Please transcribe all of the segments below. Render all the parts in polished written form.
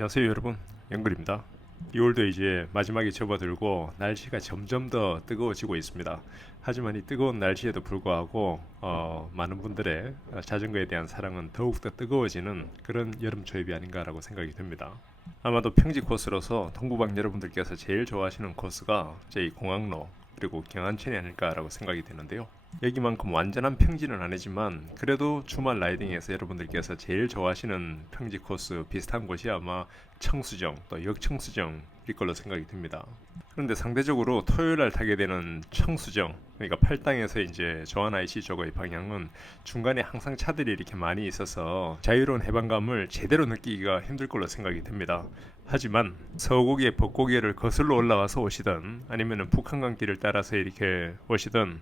안녕하세요 여러분, 영그리입니다. 2월도 이제 마지막에 접어들고 날씨가 점점 더 뜨거워지고 있습니다. 하지만 이 뜨거운 날씨에도 불구하고 많은 분들의 자전거에 대한 사랑은 더욱더 뜨거워지는 그런 여름 초입이 아닌가라고 생각이 됩니다. 아마도 평지 코스로서 동부방 여러분들께서 제일 좋아하시는 코스가 제2공항로 그리고 경안천이 아닐까라고 생각이 되는데요. 여기만큼 완전한 평지는 아니지만 그래도 주말 라이딩에서 여러분들께서 제일 좋아하시는 평지 코스 비슷한 곳이 아마 청수정 또 역청수정일 걸로 생각이 듭니다. 그런데 상대적으로 토요일날 타게 되는 청수정, 그러니까 팔당에서 이제 조한 IC 쪽의 방향은 중간에 항상 차들이 이렇게 많이 있어서 자유로운 해방감을 제대로 느끼기가 힘들 걸로 생각이 됩니다. 하지만 서고개 벚고개를 거슬러 올라와서 오시든 아니면 북한강길을 따라서 이렇게 오시든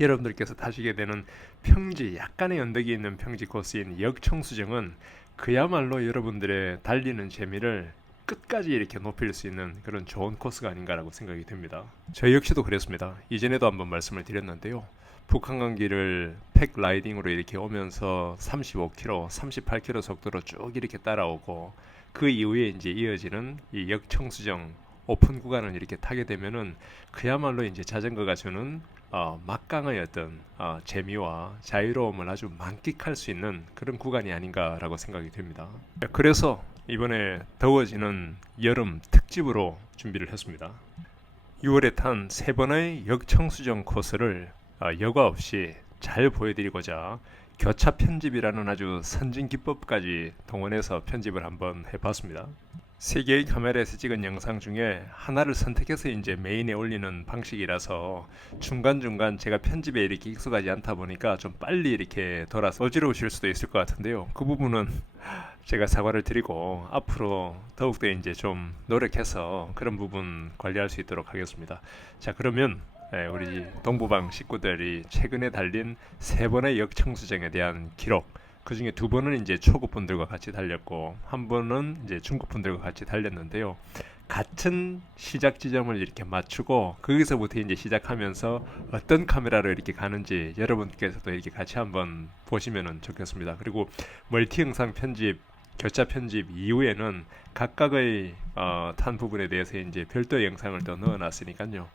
여러분들께서 타시게 되는 평지, 약간의 언덕이 있는 평지 코스인 역청수정은 그야말로 여러분들의 달리는 재미를 끝까지 이렇게 높일 수 있는 그런 좋은 코스가 아닌가라고 생각이 됩니다. 저 역시도 그랬습니다. 이전에도 한번 말씀을 드렸는데요. 북한강길을 팩 라이딩으로 이렇게 오면서 35km, 38km 속도로 쭉 이렇게 따라오고 그 이후에 이제 이어지는 이 역청수정 오픈 구간을 이렇게 타게 되면은 그야말로 이제 자전거가 주는 막강의 어떤 재미와 자유로움을 아주 만끽할 수 있는 그런 구간이 아닌가라고 생각이 됩니다. 그래서 이번에 더워지는 여름 특집으로 준비를 했습니다. 6월에 탄 3번의 역청수정 코스를 여과 없이 잘 보여드리고자 교차편집이라는 아주 선진 기법까지 동원해서 편집을 한번 해봤습니다. 3개의 카메라에서 찍은 영상 중에 하나를 선택해서 이제 메인에 올리는 방식이라서 중간중간 제가 편집에 이렇게 익숙하지 않다 보니까 좀 빨리 이렇게 돌아서 어지러우실 수도 있을 것 같은데요. 그 부분은 제가 사과를 드리고 앞으로 더욱더 이제 좀 노력해서 그런 부분 관리할 수 있도록 하겠습니다. 자, 그러면 우리 동부방 식구들이 최근에 달린 3번의 역청수정에 대한 기록, 그 중에 2번은 이제 초급분들과 같이 달렸고 한 번은 이제 중급분들과 같이 달렸는데요. 같은 시작 지점을 이렇게 맞추고 거기서부터 이제 시작하면서 어떤 카메라로 이렇게 가는지 여러분께서도 이렇게 같이 한번 보시면 좋겠습니다. 그리고 멀티 영상 편집, 교차 편집 이후에는 각각의 탄 부분에 대해서 이제 별도 영상을 더 넣어놨으니까요.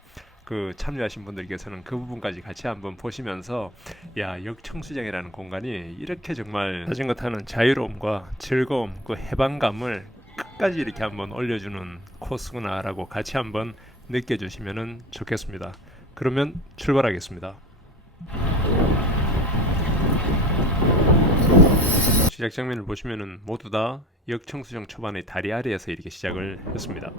그 참여하신 분들께서는 그 부분까지 같이 한번 보시면서 야, 역청수정이라는 공간이 이렇게 정말 자전거 타는 자유로움과 즐거움, 그 해방감을 끝까지 이렇게 한번 올려주는 코스구나라고 같이 한번 느껴주시면 좋겠습니다. 그러면 출발하겠습니다. 시작 장면을 보시면은 모두 다 역청수정 초반의 다리 아래에서 이렇게 시작을 했습니다.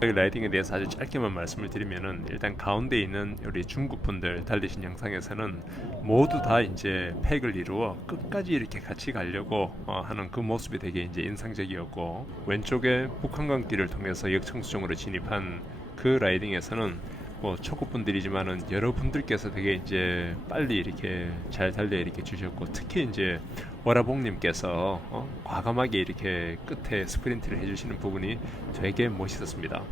라이딩에 대해서 아주 짧게만 말씀을 드리면은 일단 가운데 있는 우리 중국분들 달리신 영상에서는 모두 다 이제 팩을 이루어 끝까지 이렇게 같이 가려고 하는 그 모습이 되게 이제 인상적이었고, 왼쪽에 북한강길을 통해서 역청수정으로 진입한 그 라이딩에서는 뭐 초급분들이지만은 여러분들께서 되게 이제 빨리 이렇게 잘 달려 이렇게 주셨고, 특히 이제 워라봉님께서 과감하게 이렇게 끝에 스프린트를 해주시는 부분이 되게 멋있었습니다.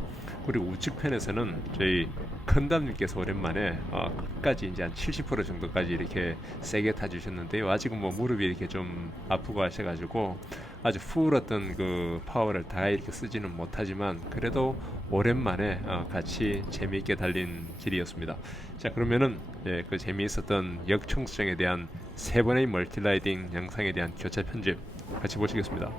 그리고 우측편에서는 저희 컨담님께서 오랜만에 끝까지 이제 한 70% 정도까지 이렇게 세게 타주셨는데요. 아직은 뭐 무릎이 이렇게 좀 아프고 하셔가지고 아주 풀 어떤 그 파워를 다 이렇게 쓰지는 못하지만 그래도 오랜만에 같이 재미있게 달린 길이었습니다. 자, 그러면은 그 재미있었던 역청수정에 대한 3번의 멀티라이딩 영상에 대한 교차 편집 같이 보시겠습니다.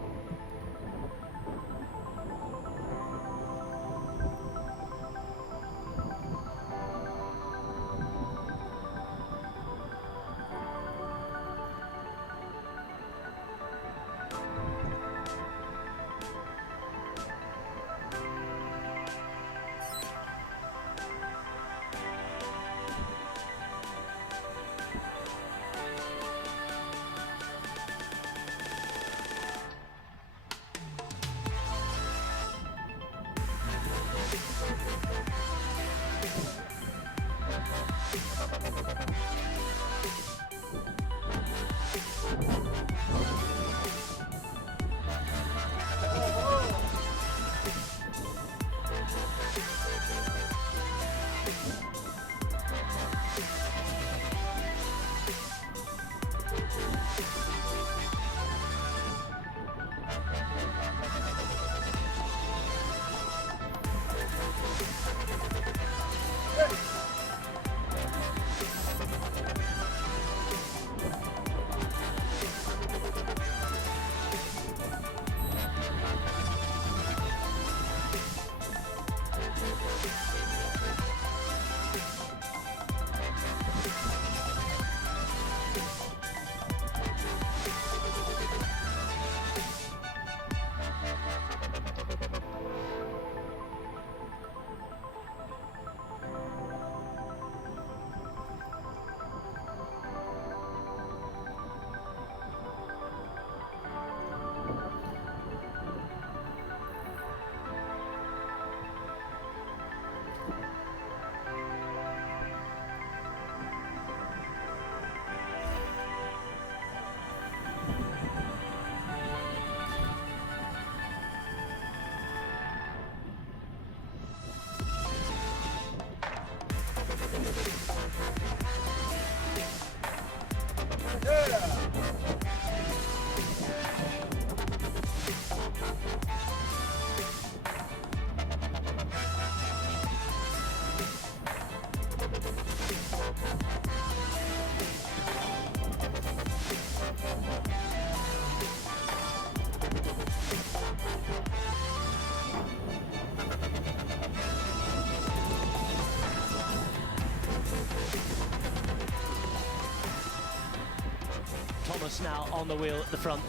Thomas now on the wheel at the front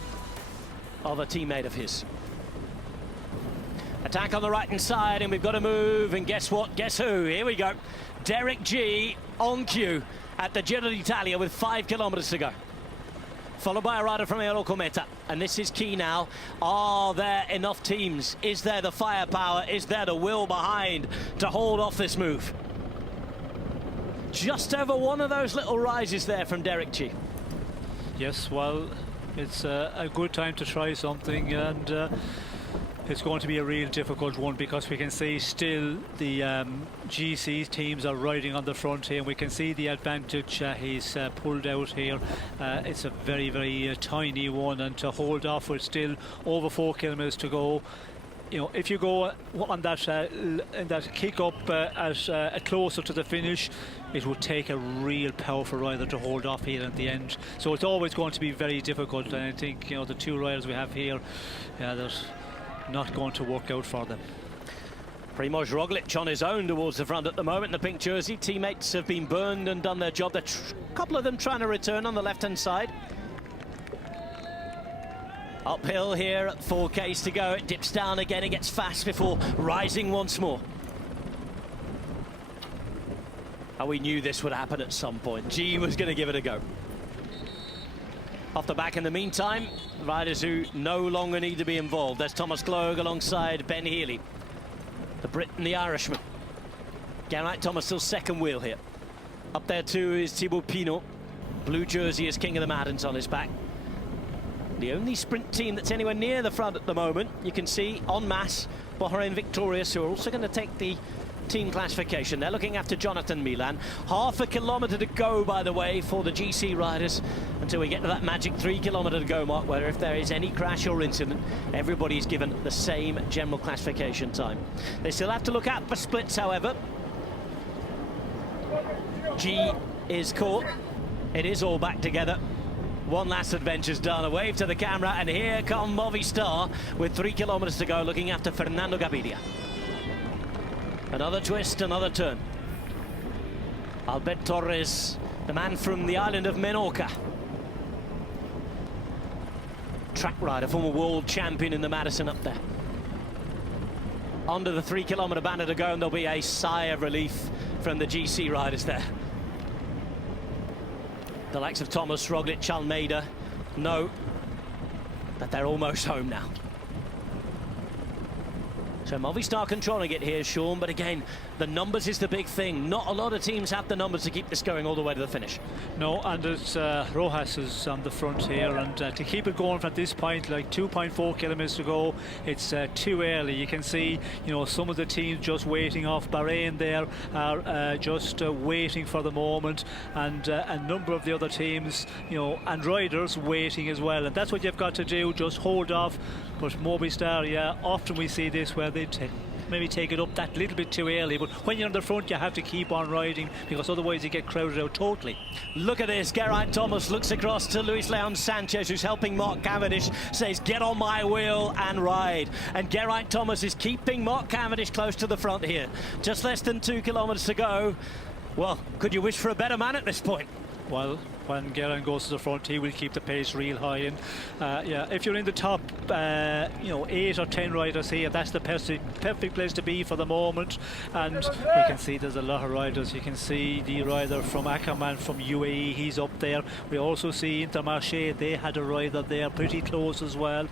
of a teammate of his. Attack on the right-hand side, and we've got to move, and guess what? Guess who? Here we go. Derek G on cue at the Giro d'Italia with 5 kilometers to go. Followed by a rider from Eero Kometa, and this is key now. Are there enough teams? Is there the firepower? Is there the will behind to hold off this move? Just over one of those little rises there from Derek G. Yes, well, it's a good time to try something, and it's going to be a real difficult one because we can see still the GC teams are riding on the front here, and we can see the advantage he's pulled out here. It's a very, very tiny one, and to hold off with still over 4 kilometers to go. You know, if you go on that in that kick up closer to the finish, it would take a real powerful rider to hold off here at the end. So it's always going to be very difficult, and I think, you know, the two riders we have here, they're not going to work out for them. Primož Roglic on his own towards the front at the moment in the pink jersey. Teammates have been burned and done their job. A couple of them trying to return on the left-hand side. Uphill here at 4Ks to go. It dips down again. It gets fast before rising once more. And we knew this would happen at some point. G was going to give it a go. Off the back in the meantime, riders who no longer need to be involved. There's Thomas Gloag alongside Ben Healy, the Brit and the Irishman. Geraint Thomas still second wheel here. Up there too is Thibaut Pinot. Blue jersey as king of the mountains on his back. The only sprint team that's anywhere near the front at the moment, you can see en masse Bahrain Victorious, who are also going to take the team classification. They're looking after Jonathan Milan. Half a kilometre to go, by the way, for the GC riders until we get to that magic 3 kilometre to go mark, where if there is any crash or incident, everybody's given the same general classification time. They still have to look out for splits, however. G is caught. It is all back together. One last adventure's done. A wave to the camera, and here come Movistar with 3 kilometres to go, looking after Fernando Gaviria. Another twist, another turn. Albert Torres, the man from the island of Menorca. Track rider, former world champion in the Madison up there. Under the 3 kilometre banner to go, and there'll be a sigh of relief from the GC riders there. The likes of Thomas, Roglic, Almeida know that they're almost home now. So Movistar controlling it here, Sean, but again, the numbers is the big thing. Not a lot of teams have the numbers to keep this going all the way to the finish. No, and it's Rojas is on the front here, and to keep it going from this point, like 2.4 kilometers to go, it's too early. You can see, you know, some of the teams just waiting off. Bahrain there are just waiting for the moment, and a number of the other teams, you know, and riders waiting as well. And that's what you've got to do, just hold off. But Movistar, yeah, often we see this where they maybe take it up that little bit too early, but when you're on the front you have to keep on riding, because otherwise you get crowded out totally. Look at this. Geraint Thomas looks across to Luis Leon Sanchez, who's helping Mark Cavendish, says get on my wheel and ride. And Geraint Thomas is keeping Mark Cavendish close to the front here. Just less than 2 kilometers to go. Well, could you wish for a better man at this point? Well, when Geraint goes to the front, he will keep the pace real high. And yeah, if you're in the top, you know, 8 or 10 riders here, that's the perfect place to be for the moment. And you can see there's a lot of riders. You can see the rider from Ackerman from UAE, he's up there. We also see Intermarché, they had a rider there pretty close as well,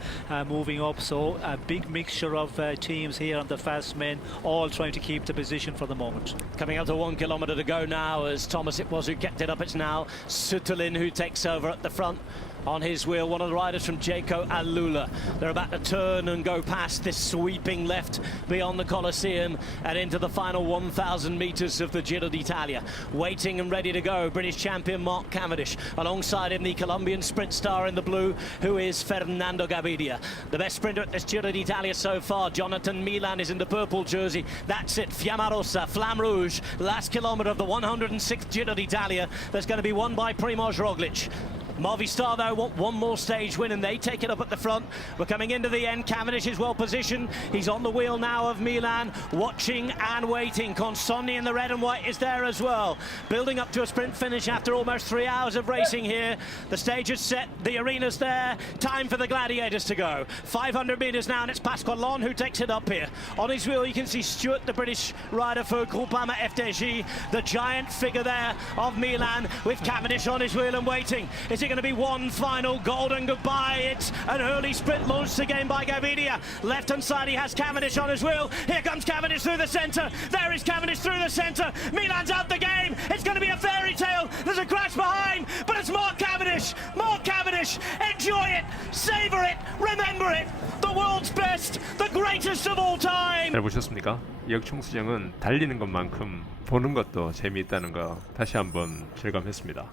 moving up. So a big mixture of teams here, and the fast men all trying to keep the position for the moment. Coming up to 1 kilometre to go now, as Thomas it was who kept it up. It's now Sutelin who takes over at the front. On his wheel, one of the riders from Jayco Alula. They're about to turn and go past this sweeping left beyond the Colosseum and into the final 1,000 metres of the Giro d'Italia. Waiting and ready to go, British champion Mark Cavendish. Alongside him, the Colombian sprint star in the blue, who is Fernando Gaviria. The best sprinter at this Giro d'Italia so far, Jonathan Milan, is in the purple jersey. That's it, Fiamma Rossa, Flamme Rouge. Last kilometre of the 106th Giro d'Italia. That's going to be won by Primož Roglic. Movistar, though, want one more stage win, and they take it up at the front. We're coming into the end. Cavendish is well positioned. He's on the wheel now of Milan, watching and waiting. Consonni in the red and white is there as well. Building up to a sprint finish after almost 3 hours of racing here. The stage is set. The arena's there. Time for the gladiators to go. 500 metres now, and it's Pasqualon who takes it up here. On his wheel, you can see Stuart, the British rider for Groupama FDJ, the giant figure there of Milan, with Cavendish on his wheel and waiting. Is it going to be one final golden goodbye? It's an early sprint launched again by Gavidia. Left hand side, he has Cavendish on his wheel. Here comes Cavendish through the centre. There is Cavendish through the centre. Milan's out the game. It's going to be a fairy tale. There's a crash behind, but it's Mark Cavendish. Mark Cavendish. Enjoy it, savour it, remember it. The world's best, the greatest of all time. 잘 보셨습니까? 역청수정은 달리는 것만큼 보는 것도 재미있다는 거 다시 한번 실감했습니다.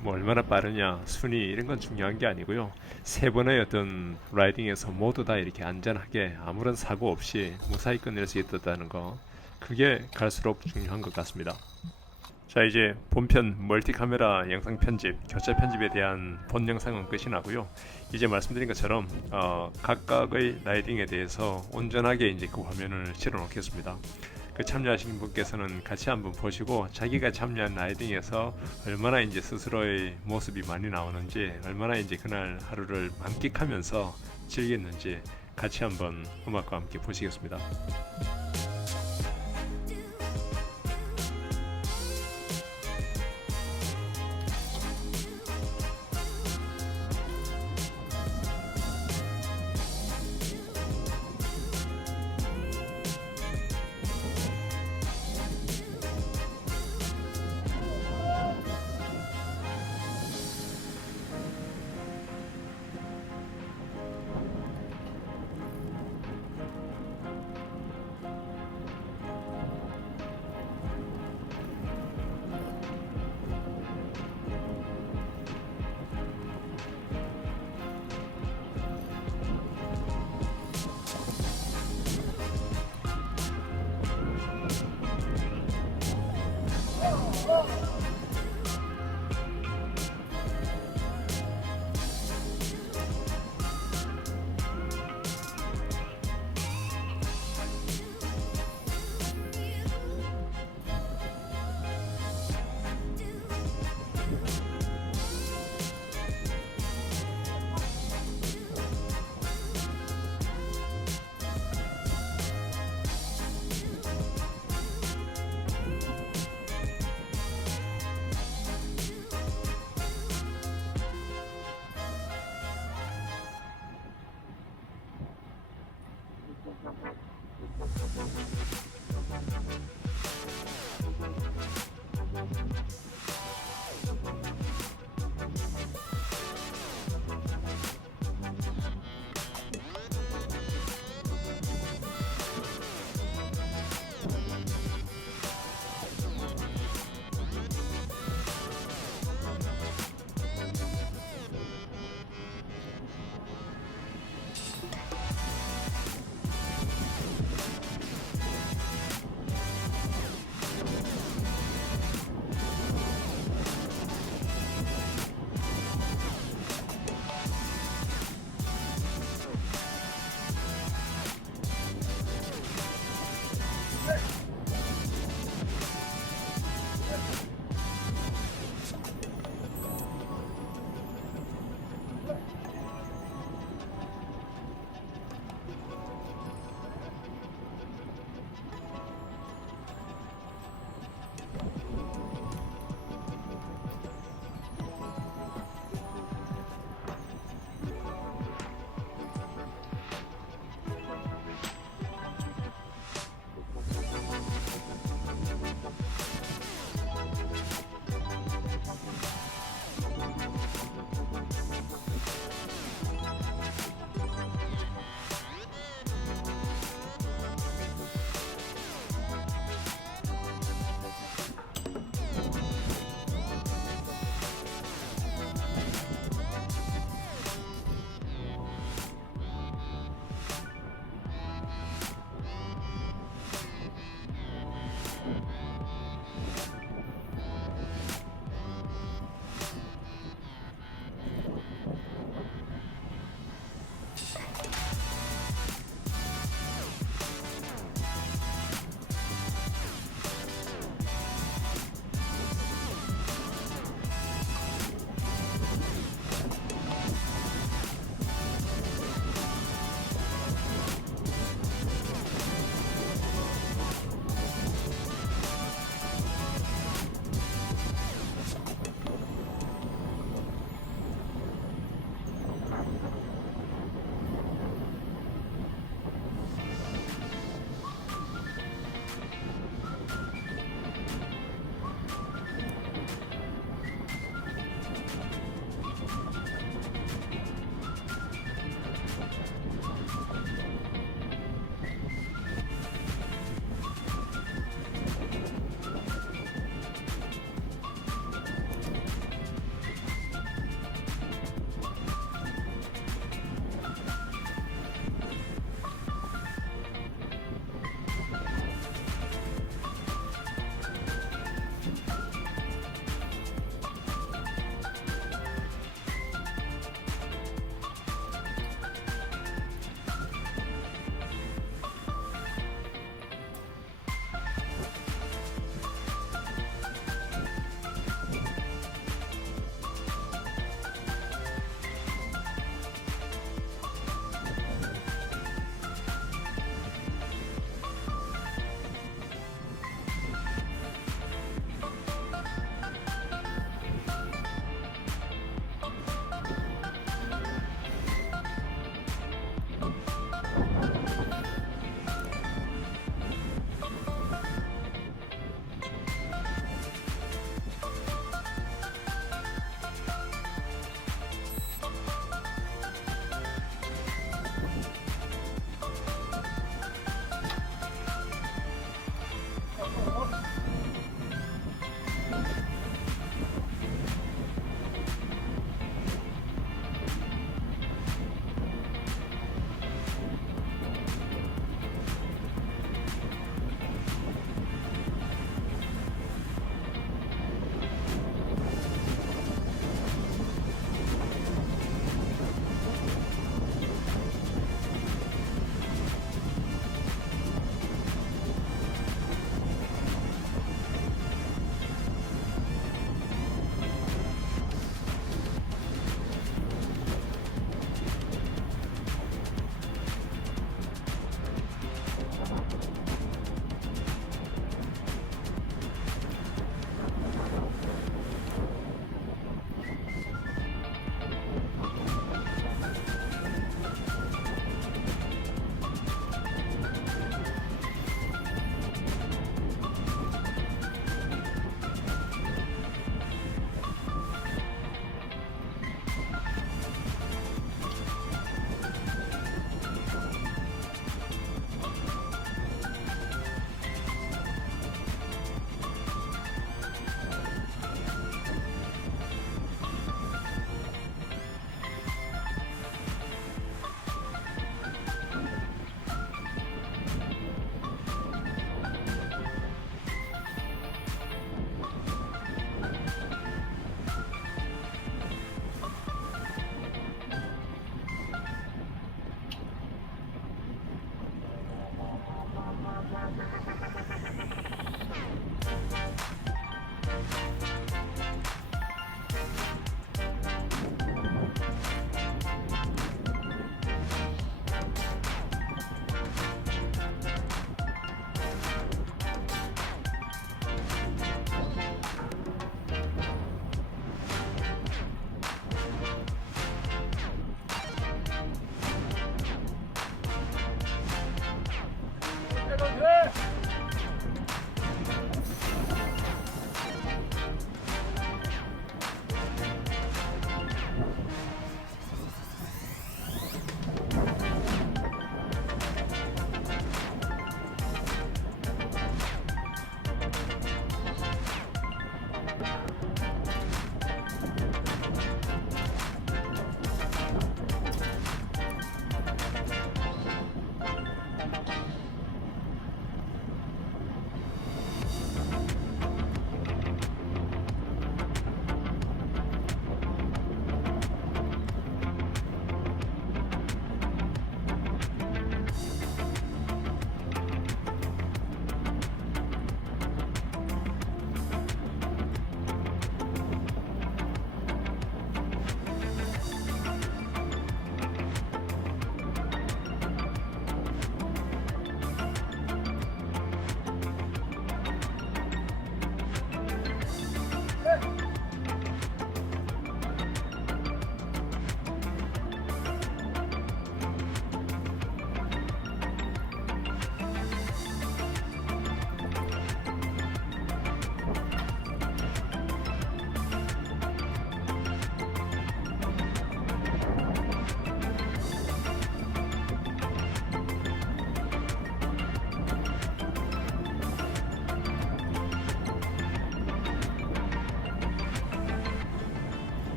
뭐 얼마나 빠르냐, 순위 이런 건 중요한 게 아니고요. 세 번의 어떤 라이딩에서 모두 다 이렇게 안전하게 아무런 사고 없이 무사히 끝낼 수 있었다는 거, 그게 갈수록 중요한 것 같습니다. 자, 이제 본편 멀티 카메라 영상 편집, 교차 편집에 대한 본 영상은 끝이 나고요. 이제 말씀드린 것처럼 각각의 라이딩에 대해서 온전하게 이제 그 화면을 실어 놓겠습니다. 그 참여하신 분께서는 같이 한번 보시고 자기가 참여한 라이딩에서 얼마나 이제 스스로의 모습이 많이 나오는지, 얼마나 이제 그날 하루를 만끽하면서 즐겼는지 같이 한번 음악과 함께 보시겠습니다.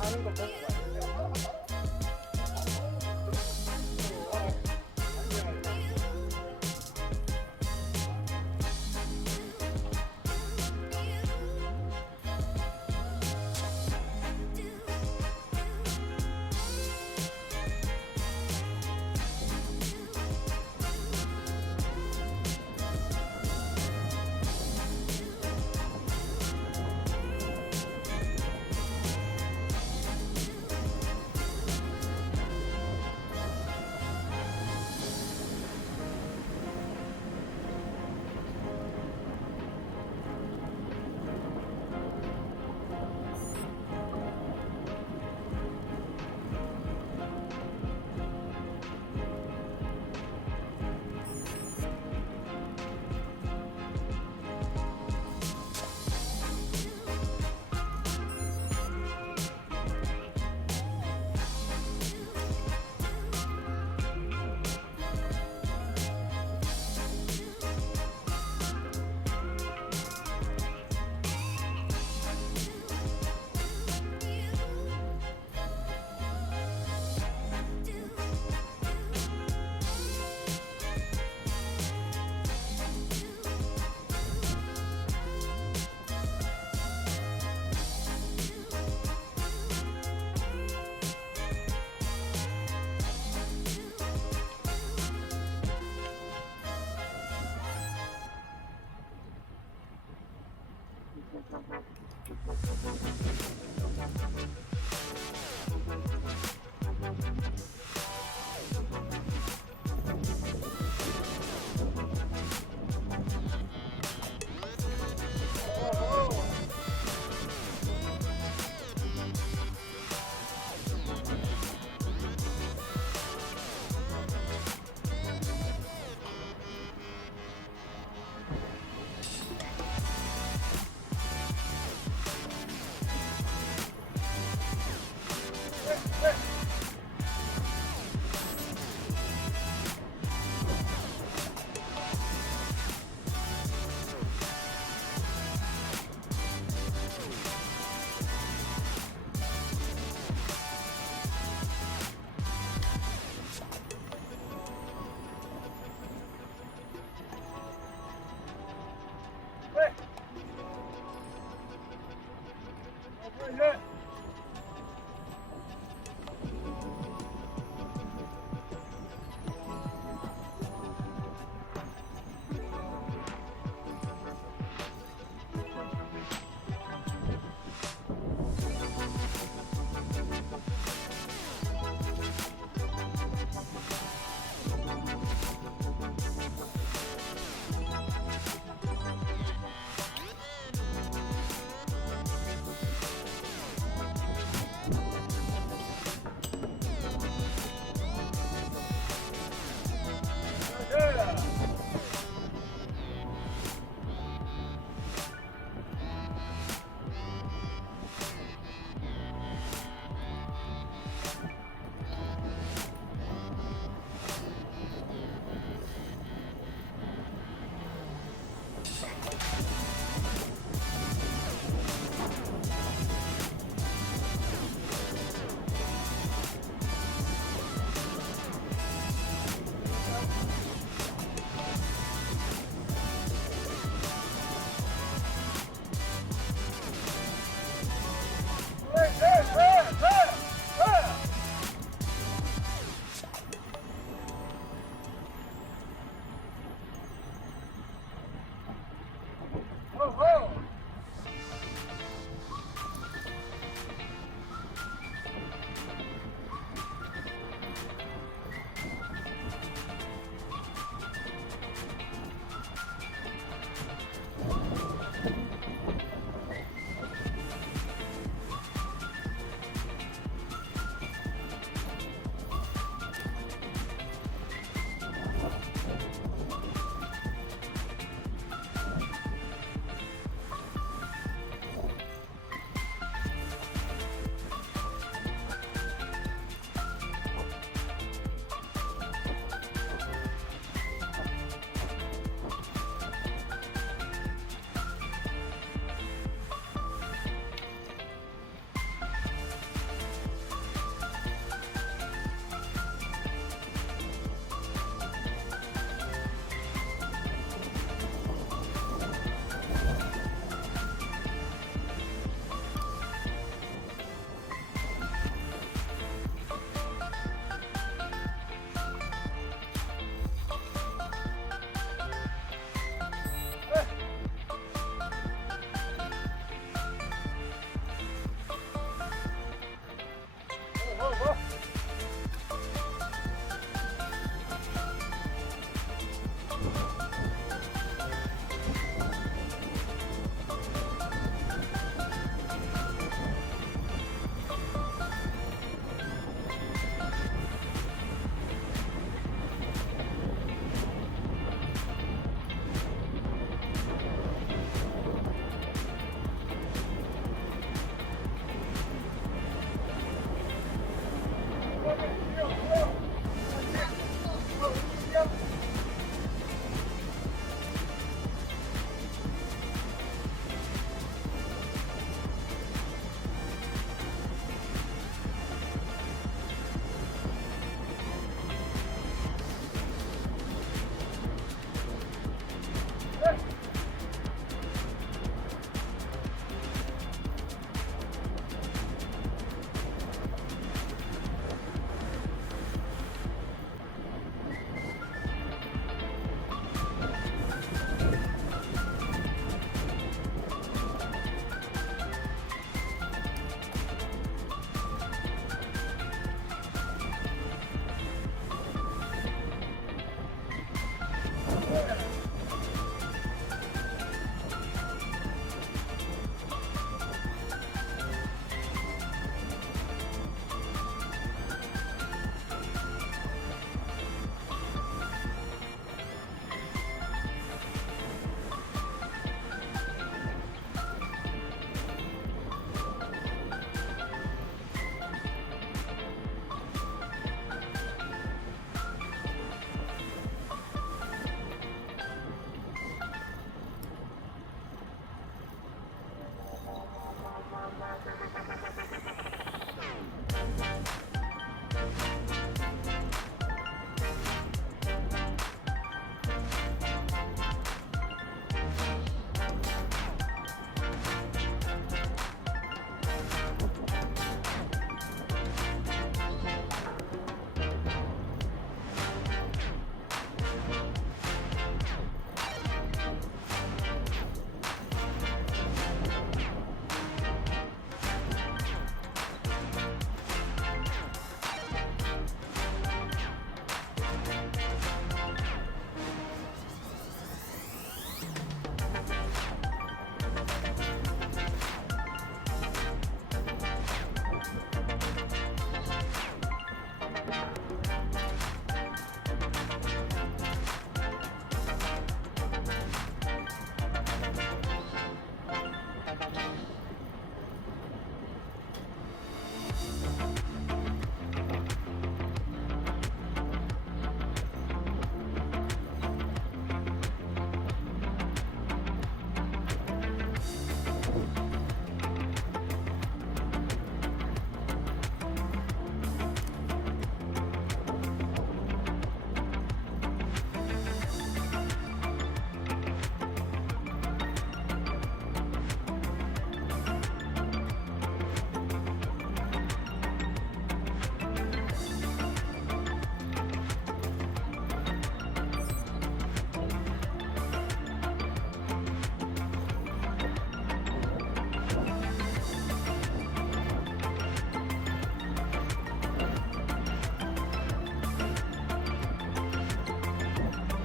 하는 거 보고 가세요.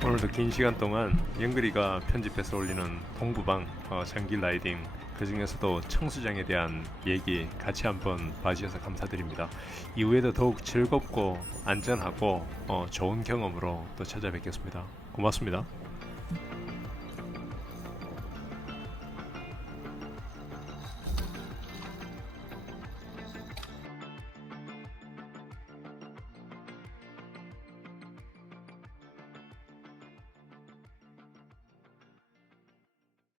오늘도 긴 시간 동안 영그리가 편집해서 올리는 동부방 장기 라이딩, 그 중에서도 청수장에 대한 얘기 같이 한번 봐주셔서 감사드립니다. 이후에도 더욱 즐겁고 안전하고 좋은 경험으로 또 찾아뵙겠습니다. 고맙습니다.